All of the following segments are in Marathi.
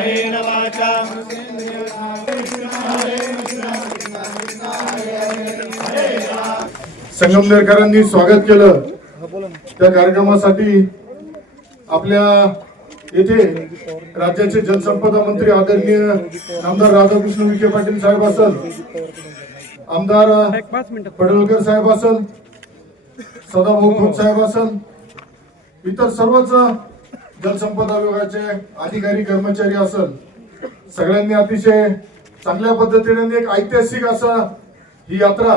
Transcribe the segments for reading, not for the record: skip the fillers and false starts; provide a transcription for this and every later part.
कायेन वाचा संगमनेरकरांनी स्वागत केलं। त्या कार्यक्रमासाठी आपल्या येथे राज्याचे जलसंपदा मंत्री आदरणीय आमदार राधाकृष्ण विखे पाटील साहेब असल, आमदार पडळकर साहेब असल, सदाभाऊ खोत साहेब असल, इतर सर्वच जलसंपदा विभागाचे अधिकारी कर्मचारी असल, सगळ्यांनी अतिशय चांगल्या पद्धतीने एक ऐतिहासिक असा ही यात्रा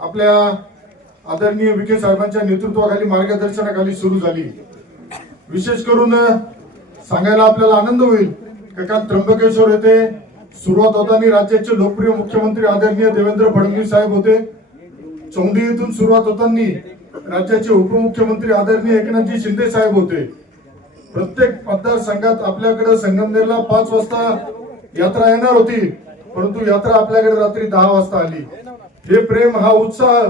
आपल्या आदरणीय विखे साहेबांच्या नेतृत्वाखाली मार्गदर्शनाखाली सुरू झाली। विशेष करून सांगायला आपल्याला आनंद होईल की काल त्र्यंबकेश्वर येथे सुरुवात होताना राज्याचे लोकप्रिय मुख्यमंत्री आदरणीय देवेंद्र फडणवीस साहेब होते। चौंडी येथून सुरुवात होताना राज्याचे उपमुख्यमंत्री आदरणीय एकनाथजी शिंदे साहेब होते। प्रत्येक मतदारसंघात आपल्याकडे संगमनेरला 5 वाजता यात्रा येणार होती, परंतु यात्रा आपल्याकडे रात्री 10 वाजता आली। हे प्रेम हा उत्साह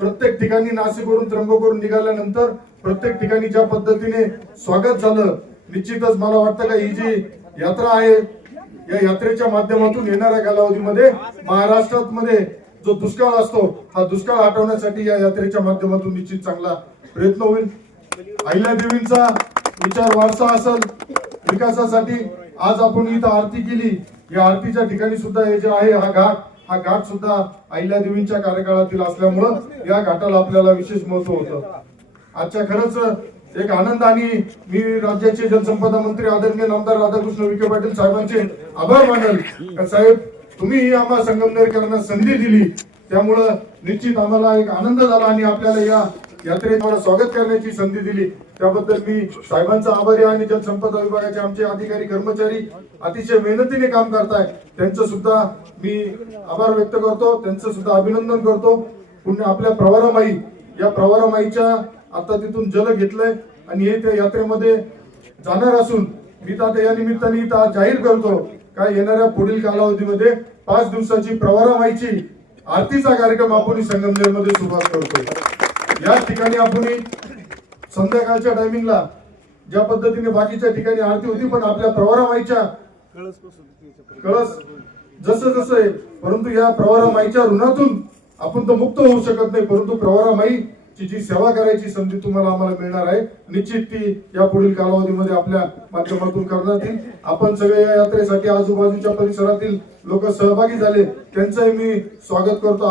प्रत्येक ठिकाणी नाशिकवरून त्र्यंबकवरून निघाल्यानंतर प्रत्येक ठिकाणी ज्या पद्धतीने स्वागत झालं, निश्चितच मला वाटतं का ही जी यात्रा आहे या यात्रेच्या माध्यमातून येणाऱ्या कालावधीमध्ये महाराष्ट्रात मध्ये जो दुष्काळ असतो हा दुष्काळ हटवण्यासाठी या यात्रेच्या माध्यमातून निश्चित चांगला प्रयत्न होईल। अहिल्यादेवींचा विचार वारसा असेल विकासासाठी आज आपण इथं आरती केली, या आरतीच्या ठिकाणी सुद्धा हे जे आहे हा घाट सुद्धा अहिल्यादेवींच्या कार्यकाळातील असल्यामुळे या घाटाला आपल्याला विशेष महत्व होतं। आजच्या खरंच एक आनंद आणि मी राज्याचे जलसंपदा मंत्री आदरणीय आमदार राधाकृष्ण विखे पाटील साहेबांचे आभार मानेल। साहेब तुम्ही ही आम्हाला संगमनेरकरांना संधी दिली, त्यामुळे निश्चित आम्हाला एक आनंद झाला आणि आपल्याला या यात्रेत स्वागत करण्याची संधी दिली, त्याबद्दल मी साहेबांचा आभारी आहे। आणि जलसंपदा विभागाचे आमचे अधिकारी कर्मचारी अतिशय मेहनतीने काम करताय, त्यांचं सुद्धा मी आभार व्यक्त करतो, त्यांचं सुद्धा अभिनंदन करतो। पुन्हा आपल्या प्रवरामाई या प्रवरामाईच्या आता तिथून जल घेतलंय आणि हे त्या यात्रेमध्ये जाणार असून मी आता या निमित्ताने इथं जाहीर करतो काय येणाऱ्या पुढील कालावधीमध्ये 5 दिवसाची प्रवरामाईची आरतीचा कार्यक्रम आपण संगमनेरमध्ये सुरुवात करतो। या ठिकाणी आपण संध्याकाळच्या टायमिंगला ज्या पद्धतीने बाकीच्या ठिकाणी आरती होती, पण आपल्या प्रवरामाईच्या कळस जसं जसं आहे, परंतु या प्रवरामाईच्या ऋणातून आपण तर मुक्त होऊ शकत नाही, परंतु प्रवरामाईची जी सेवा करायची संधी तुम्हाला आम्हाला मिळणार आहे, निश्चित ती या पुढील कालावधीमध्ये आपल्या माध्यमातून करण्यात येईल। आपण सगळे या यात्रेसाठी आजूबाजूच्या परिसरातील लोक सहभागी झाले, त्यांचंही मी स्वागत करतो।